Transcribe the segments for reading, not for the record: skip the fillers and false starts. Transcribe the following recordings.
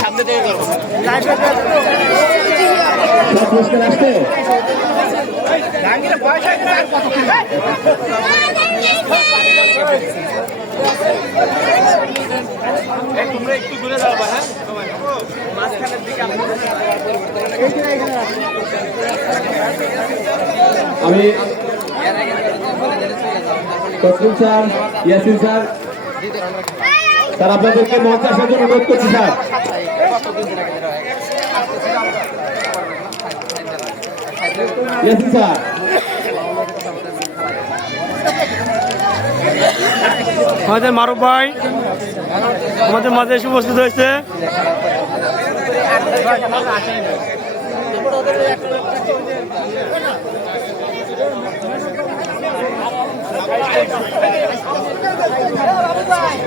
সামনে থেকে তোমরা একটু দূরে যাবা। হ্যাঁ, মাঝখানের দিকে আমি Taslim sir, Yasin sir, sir আপনাদেরকে মঞ্চে আসার জন্য অনুরোধ করছি স্যার। ইয়াসিন স্যার, আমাদের মারুফ ভাই আমাদের মাঝে এসে উপস্থিত হয়েছে।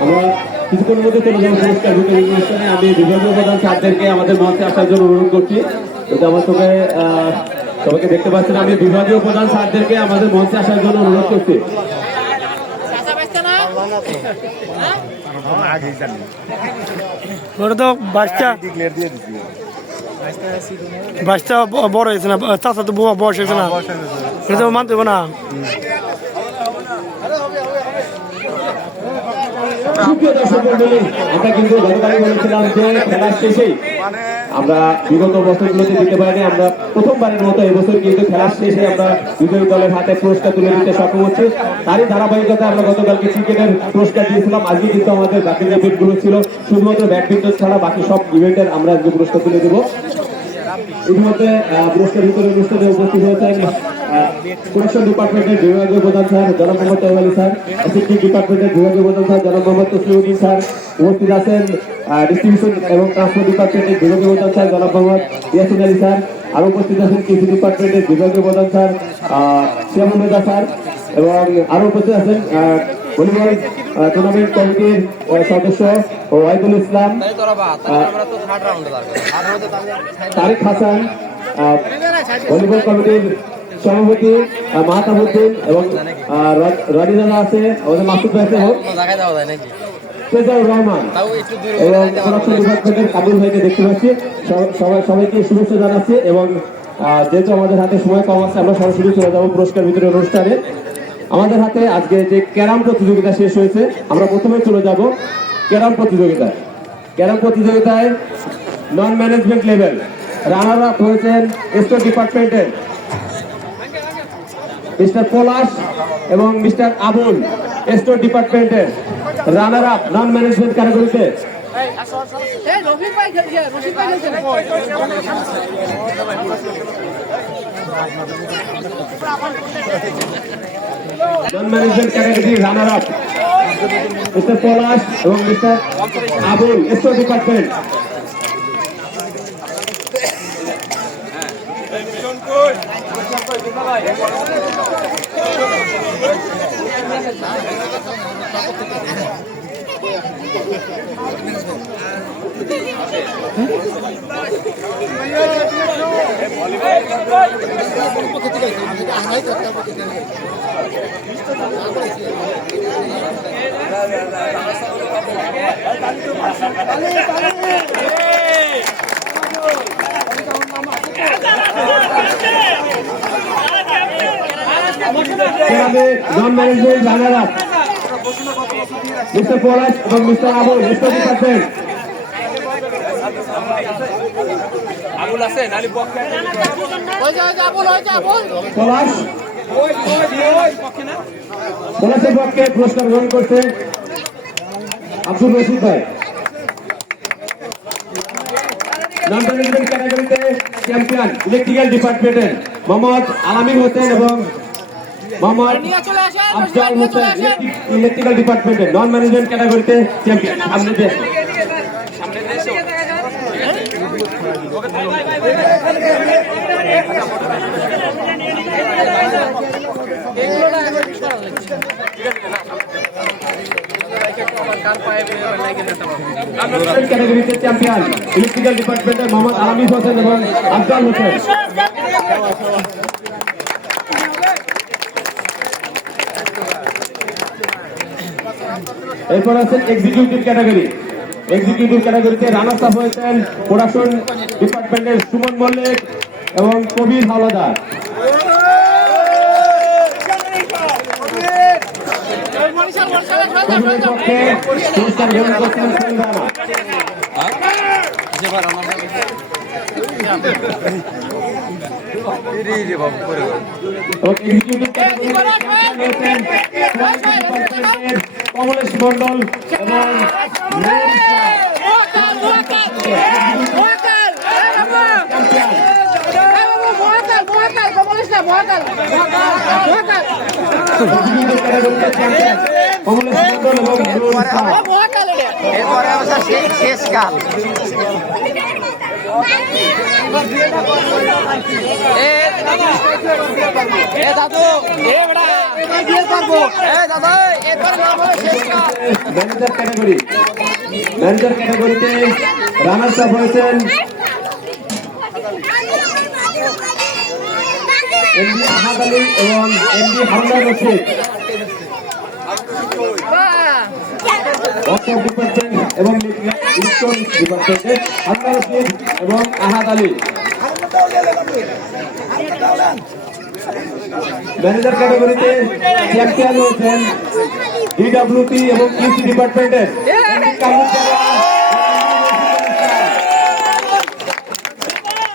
আমরা কিছুক্ষণের মধ্যে চলে যাবো পুরস্কার বিতরণ অনুষ্ঠানে। আমি বিভাগীয় প্রধান স্যারদেরকে আমাদের মঞ্চে আসার জন্য অনুরোধ করছি। যদি আমার সবাইকে দেখতে পাচ্ছেন, আমি বিভাগীয় প্রধান স্যারদেরকে আমাদের মঞ্চে আসার জন্য অনুরোধ করছি। বাচ্চা বড় হয়েছে না, চাষা তো বয়স হয়েছে না, এটা তো মানতে হবে না। সুপ্রিয় দর্শক মন্ডলী, আমরা কিন্তু গতকালই বলেছিলাম যে খেলার শেষেই আমরা বিগত বছরগুলোতে দিতে পারিনি, আমরা প্রথমবারের মতো এবছর কিন্তু খেলার শেষে আমরা বিজয়ী দলের হাতে পুরস্কার তুলে দিতে সক্ষম হচ্ছি। তারই ধারাবাহিকতায় আমরা গতকালকে ক্রিকেটের পুরস্কার দিয়েছিলাম। আজকে কিন্তু আমাদের বাকি যে ইভেন্টগুলো ছিল, শুধুমাত্র ব্যাডমিন্টন ছাড়া বাকি সব ইভেন্টের আমরা আজকে পুরস্কার তুলে দেবো। ইতিমধ্যে পুরস্কার বিতরণ অনুষ্ঠানে উপস্থিত হয়েছেন প্রোডাকশন ডিপার্টমেন্টের বিভাগীয় প্রধান স্যার জনাব মোহাম্মদ তৈয়ব আলী স্যার, অ্যাসিস্ট্যান্ট ডিপার্টমেন্টের বিভাগীয় প্রধান স্যার জনাব মোহাম্মদ তসলিউদ্দিন স্যার, উপস্থিত আছেন ডিস্ট্রিবিউশন এবং ট্রান্সপোর্ট ডিপার্টমেন্টের বিভাগীয় প্রধান স্যার জনাব মোহাম্মদ ইয়াসিন আলী স্যার, আরো উপস্থিত আছেন কৃষি ডিপার্টমেন্টের বিভাগীয় প্রধান স্যার শিয়ামুল রেজা স্যার, এবং আরো উপস্থিত আছেন ভলিবল টুর্নামেন্ট কমিটির সদস্য ওয়াহিদুল ইসলাম, তারিক হাসান, ভলিবল কমিটির সভাপতি মাহতাবুদ্দিন, এবং রাজিদানা আছে, আমাদের মাসুদ ভাই আছে, ফেজাউর রহমান, এবং প্রোডাকশন ডিপার্টমেন্টের কাবুল ভাইকে দেখতে পাচ্ছি। সবাইকে শুভেচ্ছা জানাচ্ছি। এবং যেহেতু আমাদের হাতে সময় কম আছে, আমরা সরাসরি চলে যাবো পুরস্কার বিতরণ অনুষ্ঠানে। আমাদের হাতে আজকে যে ক্যারাম প্রতিযোগিতা শেষ হয়েছে, আমরা প্রথমে চলে যাব ক্যারাম প্রতিযোগিতায়। ক্যারাম প্রতিযোগিতায় নন ম্যানেজমেন্ট লেভেল রানার আপ হয়েছেন স্টোর ডিপার্টমেন্টের মিস্টার পলাশ এবং মিস্টার আবুল। স্টোর ডিপার্টমেন্টের রানার আপ নন ম্যানেজমেন্ট ক্যাটাগরিতে non management category runner up mister Palash এবং mister Abul, store department. Non management runner up mister Palash এবং mister Abul, store department. Abul আছে নালি পক্ষে পলাশের পক্ষে পুরস্কার গ্রহণ করছে আব্দুল রশিদ ভাই। নন ম্যানেজমেন্ট ক্যাটাগরিতে চ্যাম্পিয়ন ইলেকট্রিক্যাল ডিপার্টমেন্টের মোহাম্মদ আলামিন হোসেন এবং মোহাম্মদ আফজাল হোসেন, ইলেকট্রিক্যাল ডিপার্টমেন্টের নন ম্যানেজমেন্ট ক্যাটাগরিতে চ্যাম্পিয়ন। সামনে দেশ ক্যাটাগরিতে চ্যাম্পিয়ন ইলেকট্রিক্যাল ডিপার্টমেন্টের মোহাম্মদ আলামিন হোসেন এবং আফজাল হোসেন। এরপর আছেন এক্সিকিউটিভ ক্যাটাগরি এক্সিকিউটিভ ক্যাটাগরিতে রানার্স আপ হয়েছেন প্রোডাকশন ডিপার্টমেন্টের সুমন মল্লিক এবং কবির হাওলাদার। কবিরের পক্ষে পুরস্কার গ্রহণ করছেন সেন রানা। এক্সিকিউটিভ ক্যাটাগরিতে কমলেশ মন্ডল এবং শেষকাল দাদু ম্যানেজার ক্যাটাগরিতে রানার্স আপ হয়েছেন এমডি আহাদ আলী এবং এমডি হামদার রশিদ। ওয়ার্কশপ ডিপার্টমেন্ট এবং ইলেকট্রনিক্স ডিপার্টমেন্টে হামদার রশিদ এবং আহাদ আলী। ম্যানেজার ক্যাটাগরিতে চ্যাম্পিয়ন হয়েছেন ডিডব্লিউটি এবং কৃষি ডিপার্টমেন্টের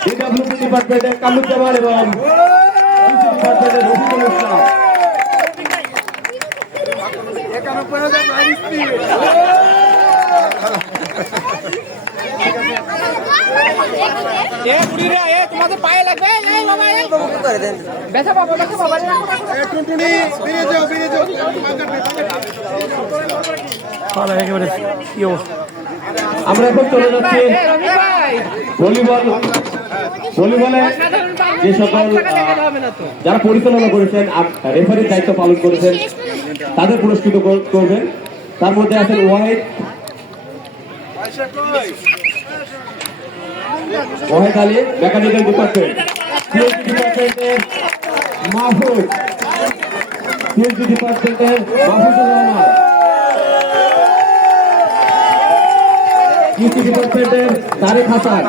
ডিডব্লিউটি ডিপার্টমেন্টের কামরুজ্জামান এবং কৃষি ডিপার্টমেন্টের রফিকুল ইসলাম। তোমাদের পায়ে লাগবে ব্যথা পাবো একেবারে কি অবস্থা। আমরা এখন চলে যাচ্ছি ভলিবলে যে সকল যারা পরিচালনা করেছেন রেফারির দায়িত্ব পালন করেছেন তাদের পুরস্কৃত করবেন। তার মধ্যে আছেন Wahid Ali mechanical department, CSC ডিপার্টমেন্টের মাহফুজ, সিএসসি ডিপার্টমেন্টের মাহফুজুর রহমান, কৃষি ডিপার্টমেন্টের তারেক হাসান,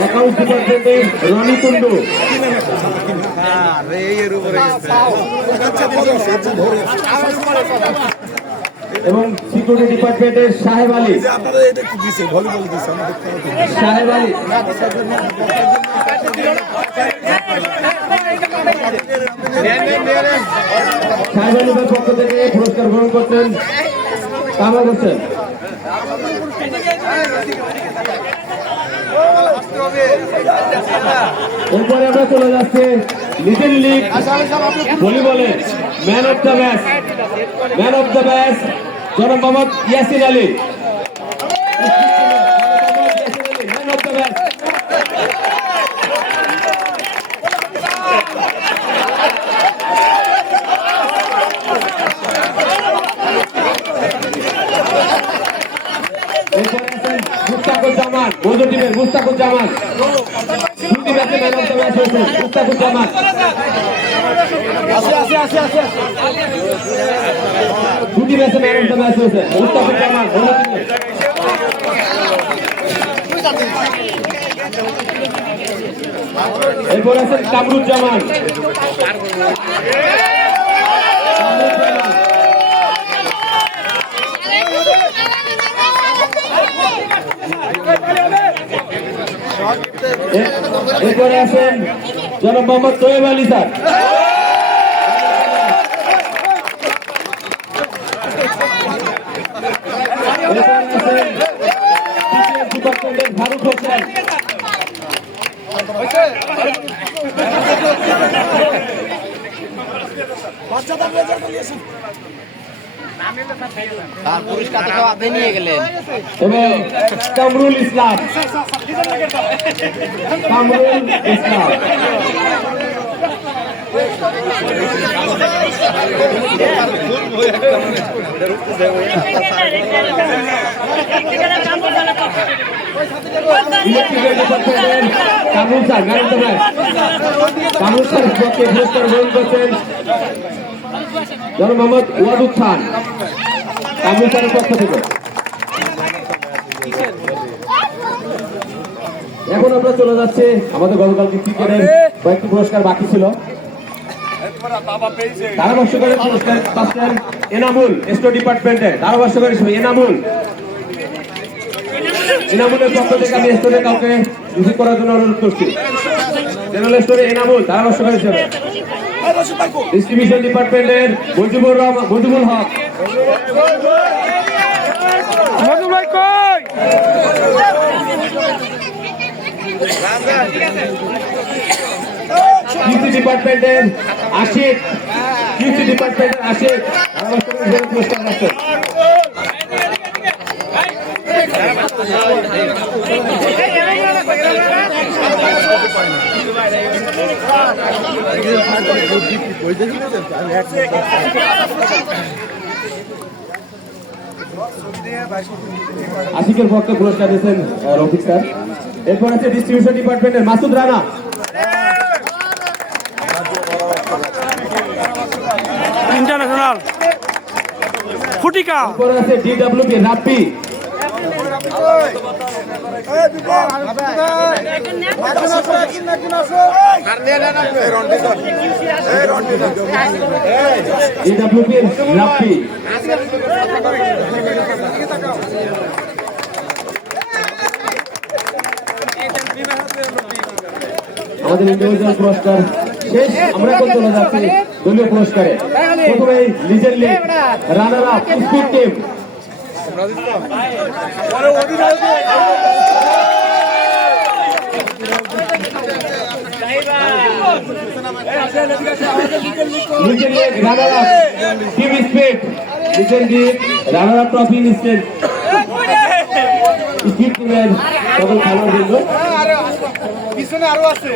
অ্যাকাউন্টস ডিপার্টমেন্টের রনি কুন্ডু এবং সিকিউরিটি ডিপার্টমেন্টের সাহেব আলী। সাহেব আলী সাহেব আলীদের পক্ষ থেকে পুরস্কার গ্রহণ করছেন কামাল হোসেন। এরপরে আমরা চলে যাচ্ছি লিটল লিগ ভলিবলে ম্যান অফ দ্য ম্যাচ জনাব Mohammad Yasin Ali. Man of the match Mustakuzzaman, মজুর টিমের মুস্তাকুজ্জামান, দুটি ম্যাচে ম্যান অফ দ্য ম্যাচ হয়েছে মুস্তাকুজ্জামান। দুটি ম্যাচে ম্যান অফ দ্য ম্যাচ হয়েছে মুস্তাকুজ্জামান মজুর টিমের। এরপর আছেন কামরুজ্জামান, এরপরে আছেন জনাব মোহাম্মদ তোয়েব আলী স্যার। ডিপার্টমেন্টের ফারুক হোসেন। পুরস্কার তো আপনি নিয়ে গেলেন এবং কামরুল ইসলাম, কামরুল ইসলাম। ইলেকট্রিক্যাল ডিপার্টমেন্টের কামরুল স্যার গাড়ি দেবেন। কামরুল স্যার পক্ষে পুরস্কার গ্রহণ করছেন জনাব মোহাম্মদ ওয়াদুদ খান কামরুল স্যারের পক্ষ থেকে। এখন আমরা চলে যাচ্ছি আমাদের গতকালকে ক্রিকেটের কয়েকটি পুরস্কার বাকি ছিল। ধারাভাষ্যকারের পুরস্কার পাচ্ছেন এনামুল স্টোর ডিপার্টমেন্টের ধারাভাষ্যকার হিসেবে এনামুলের পক্ষ থেকে আমি স্টোরে কাউকে রিসিভ করার জন্য অনুরোধ করছি। জেনারেল স্টোরে এনামুল ধারাভাষ্যকার হিসেবে। ডিস্ট্রিবিউশন ডিপার্টমেন্টের মজিবুল হক। কৃষি ডিপার্টমেন্টের আশিক পুরস্কার পাচ্ছেন। আশিকের পক্ষে পুরস্কার দিয়েছেন রফিক স্যার। এরপর আছে ডিস্ট্রিবিউশন ডিপার্টমেন্টের মাসুদ রানা। ইন্টারন্যাশনাল ফুটিকা। এরপর আছে ডিডব্লিউপি রাব্বি। ডিডব্লিউপি রাব্বি। আমাদের ইন্ডিভিজুয়াল পুরস্কার শেষ। আমরা এখন চলে যাচ্ছি দলীয় পুরস্কারে। প্রথমে legend league runner up speed team. Legend league runner up team speed. Legend league runner up trophy speed টিমের সকল খেলোয়াড়বৃন্দ। পিছনে আরো আছে।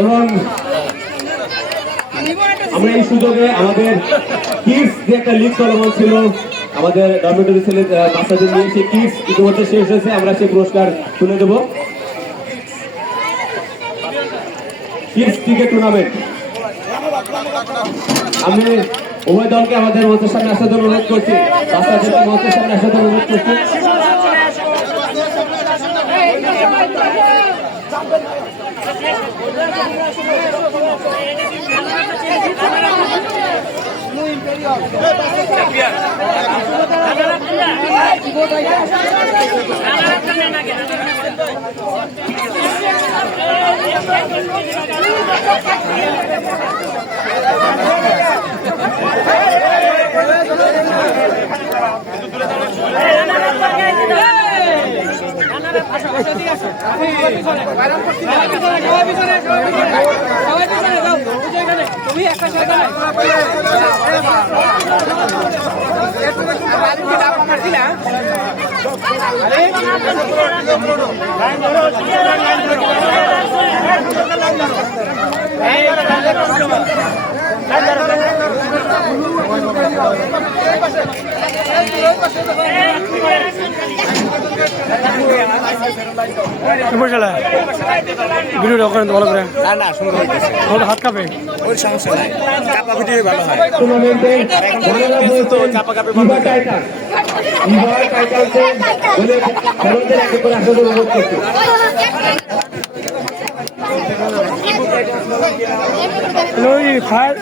এবং আমরা এই সুযোগে আমাদের কিডস যে একটা লিগ চলমান ছিল আমাদের ডরমেটরি ছেলে বাচ্চাদের নিয়ে, সেই কিডস ইতিমধ্যে শেষ হয়েছে। আমরা সেই পুরস্কার তুলে দেব। Kids cricket tournament. আমি উভয় দলকে আমাদের মঞ্চের সামনে আসার জন্য অনুরোধ করছি। বাচ্চাদেরকে মঞ্চের সামনে আসার জন্য অনুরোধ করছি। ভিডিওটা করেন ভালো করে। না সুন্দর হইতেছে। আমাদের হাত কাঁপে। ওই সমস্যা নাই, কাপা ভিডিও ভালো হয়। টুর্নামেন্টে ইভা টাইটান বলে খেলোয়াড়দের এক করে আসার জন্য অনুরোধ করছি। ওই ফায়ার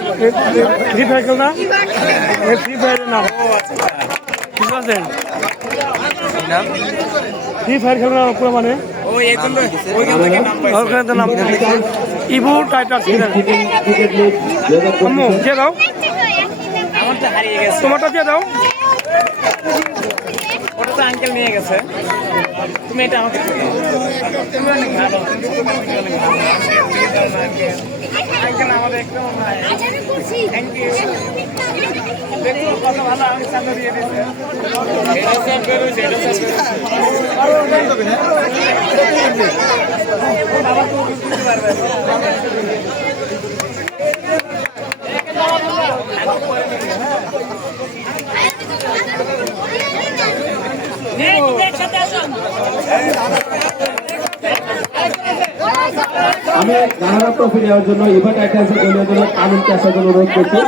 ফ্রি ফায়ার খেল না, ফ্রি ফায়ারের নাম ঠিক আছে। ফ্রি ফায়ার খেল না পুরো মানে নাম ইভু টাইটান। দিয়ে দাও, তোমারটা দিয়ে দাও। ওটা তো আঙ্কেল নিয়ে গেছে, তুমি এটা আমাকে আমি রানার ট্রফি নেওয়ার জন্য ইভা টাইটান্সের দলীয় দল আনন্দকে আসার জন্য অনুরোধ করছি।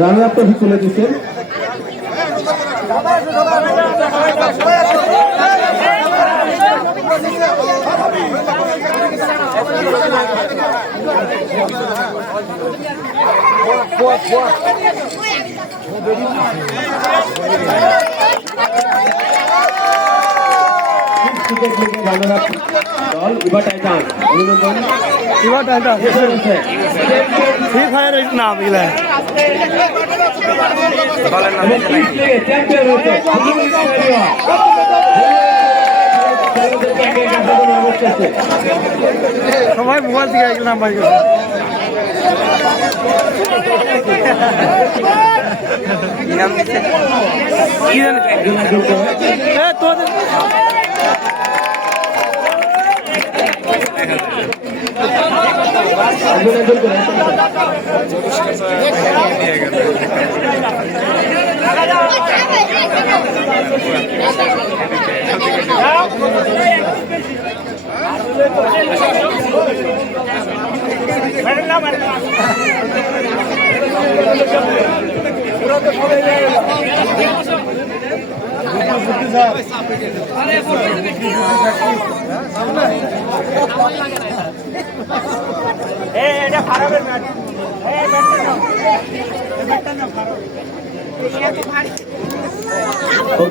রানার ট্রফি তুলে দিচ্ছেন ক্রিকেট লিগে রানার দল ইভা টাইটান্স অভিনন্দন। এবার টাইটা ফ্রি ফায়ারের নাম এগুলা চ্যাম্পিয়ন হয়েছে সবাই মোবাইল থেকে এগুলো নাম পাই গেছে তোদের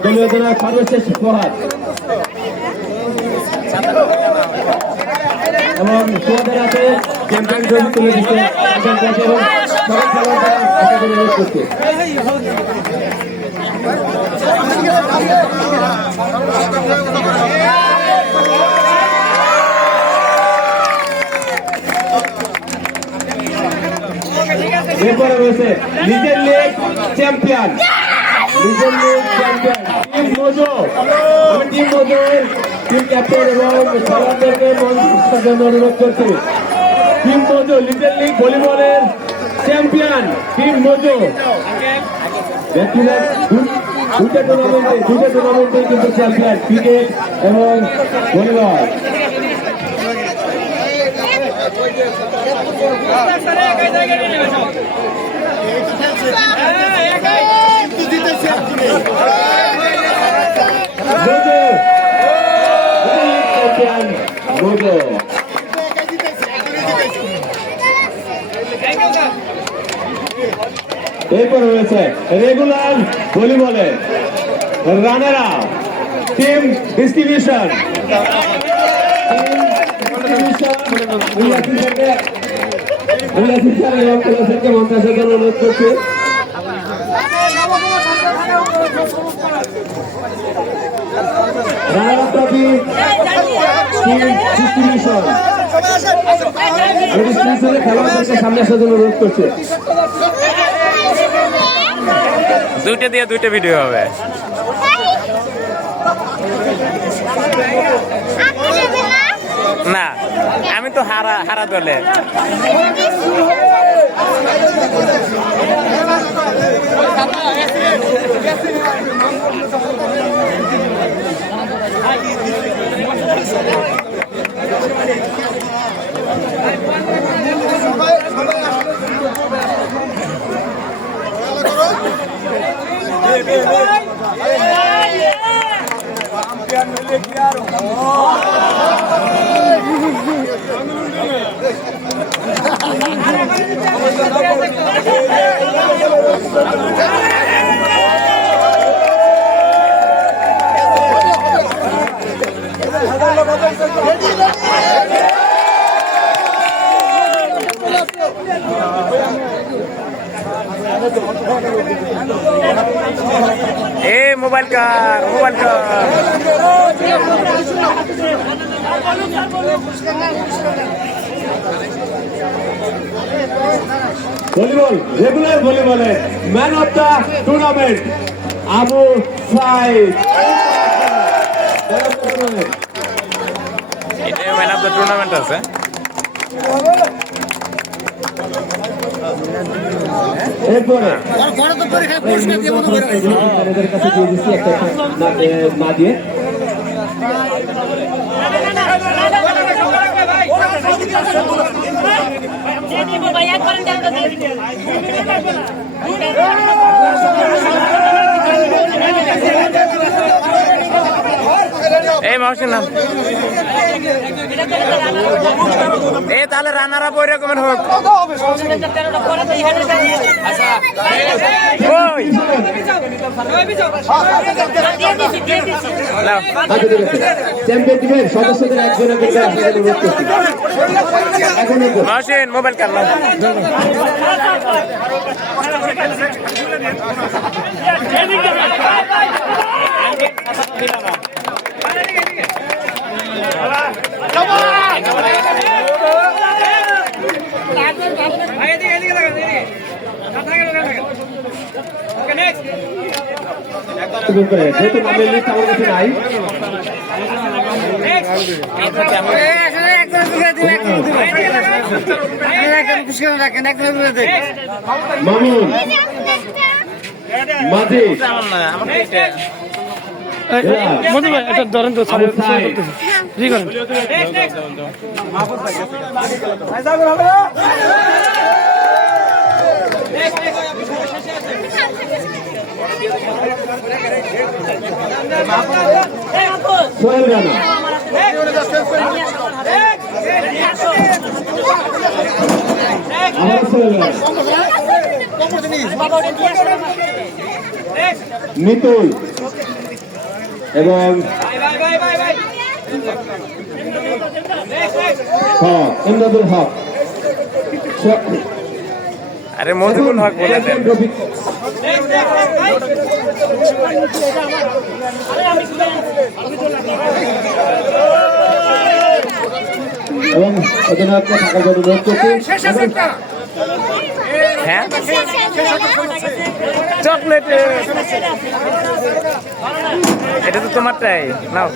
দলীয় দলের সর্বশেষ প্রহার এবং সোয়াদের হাতে চ্যাম্পিয়ন ট্রফি তুলে দিচ্ছে এবং সকল খেলোয়াড়রা অনুরোধ করছে। এরপরে রয়েছে legend league champion team Mojo. আমি টিম মোজোর টিম ক্যাপ্টেন এবং খেলোয়াড়দেরকে মঞ্চের জন্য অনুরোধ করছি। টিম মোজো লিজেন্ড লিগ ভলিবলের চ্যাম্পিয়ন টিম মোজো। দুইটা টুর্নামেন্টে কিন্তু চ্যাম্পিয়ন ক্রিকেট এবং ভলিবল। এরপর রয়েছে রেগুলার ভলিবলের রানারা টিম ডিস্ট্রিবিউশন মন্ত্রাসের জন্য অনুরোধ করছি। রানারা ট্রফি ডিস্ট্রিবিউশন খেলোয়াড়দেরকে সামনে আসার জন্য অনুরোধ করছে। দুইটা দিয়ে দুইটা ভিডিও হবে। না আমি তো হারা দলে। এ মোবাইল কার ভলিবল রেগুলার ভলিবলে man of the tournament Abu Sayeed. এটা ম্যান অফ দ্য টুর্নামেন্ট আছে। এরপরে ম্যানেজারের কাছে দিয়ে দিচ্ছি একটা না দিয়ে। এই মাউসের নাম এই তাহলে রানারা বই রকমের হোক। চ্যাম্পিয়ন টিমের সদস্যদের একজনের মাউসেন মোবাইল কাটলাম। যেহেতু নামের লিস্ট আমার কাছে নাই, মামুন মাঝি মধু ভাই এটা ধরেন তো জি করেন। সোহেল রানা আমার সোহেল রানা মিতুল এবং ইমদাদুল হক। আরে মজিবুল হক বলেছেন। এবং অধিনায়ককে থাকার জন্য অনুরোধ করছি। হ্যাঁ চকলেট এটা তো তোমারটাই নাও,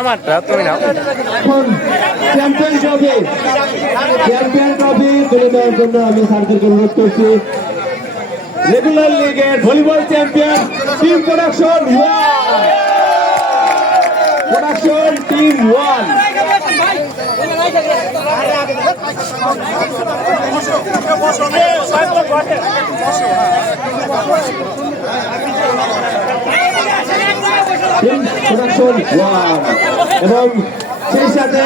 আমারটা তুমি নাও। এখন চ্যাম্পিয়ন ট্রফি তুলে দেওয়ার জন্য আমি স্যারদেরকে অনুরোধ করছি। রেগুলার লিগের volleyball champion team production team 1 এবং সেই সাথে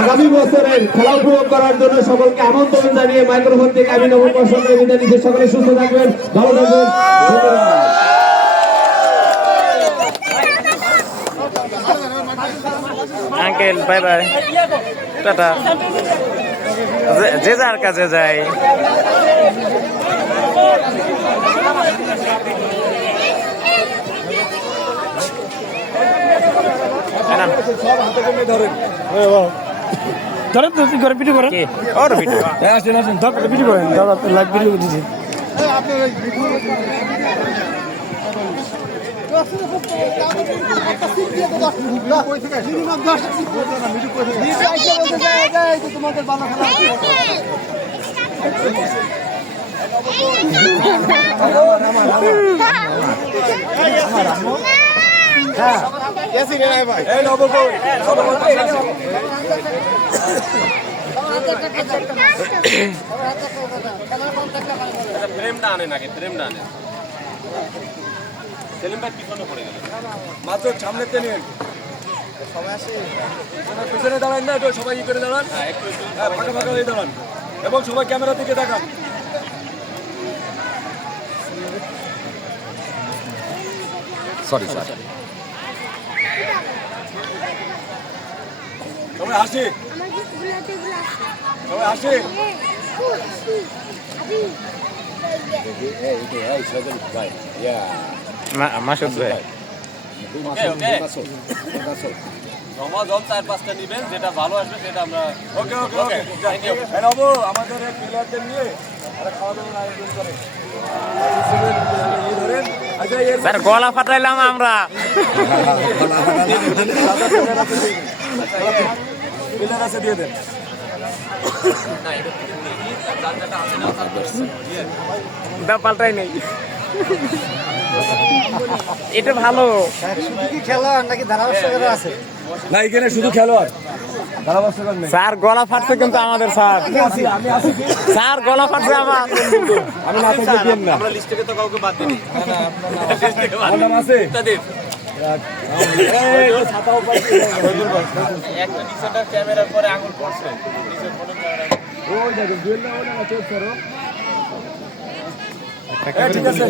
আগামী বছরের খেলা উপভোগ করার জন্য সকলকে আমন্ত্রণ জানিয়ে মাইক্রোফোন থেকে আমি নবম বর্ষের বিদায় নিচ্ছি। সকলে সুস্থ থাকবেন, ভালো থাকবেন, ধন্যবাদ। Uncle bye bye, tata. যে যার কাছে যায়। ধরেন তো ঘরে ভিডিও করেন, ওর ভিডিও ভিডিও করেন, দাদা লাইভ ভিডিও দিচ্ছি। প্রেম না আনে নাকি, প্রেম না আনে। সেলিম ভাই পিছনে পড়ে গেল, মাত্র সামনেতে নিন। সবাই আসে পিছনে দাঁড়ান না, সবাই ই করে দাঁড়ান, ফাঁকা ফাঁকা হয়ে দাঁড়ান এবং সবাই ক্যামেরা দিকে দেখান। সরি স্যার, সবাই আসে, সবাই আসে। মাসুদ ভাই জমা জল 4-5টা নিবেন, যেটা ভালো আসবে সেটা আমরা ওকে ওকে ওকে নবো আমাদের প্লেয়ারদের নিয়ে একটা খাওয়া দাওয়ার আয়োজন করে ধরেন আচ্ছা এর স্যার গলা ফাটাইলাম আমরা প্লেয়ার আছে দিয়ে দেন পাল্টাই নেই এটা ভালো না এখানে শুধু খেলোয়াড় ধারাভাষ্যকার নেই স্যার গলা ফাটছে কিন্তু আমাদের স্যার আমি আছি স্যার গলা ফাটছে আমার আমি না থাকলে দিন না আমরা লিস্ট থেকে তো কাউকে বাদ দিই আমার নাম আছে ছাতাও পাইছি একটা নিচেটা ক্যামেরার পরে আঙুল পড়ছে নিচের ফটো ক্যামেরা ওই দেখুন জুয়েল না চোখ করো ঠিক আছে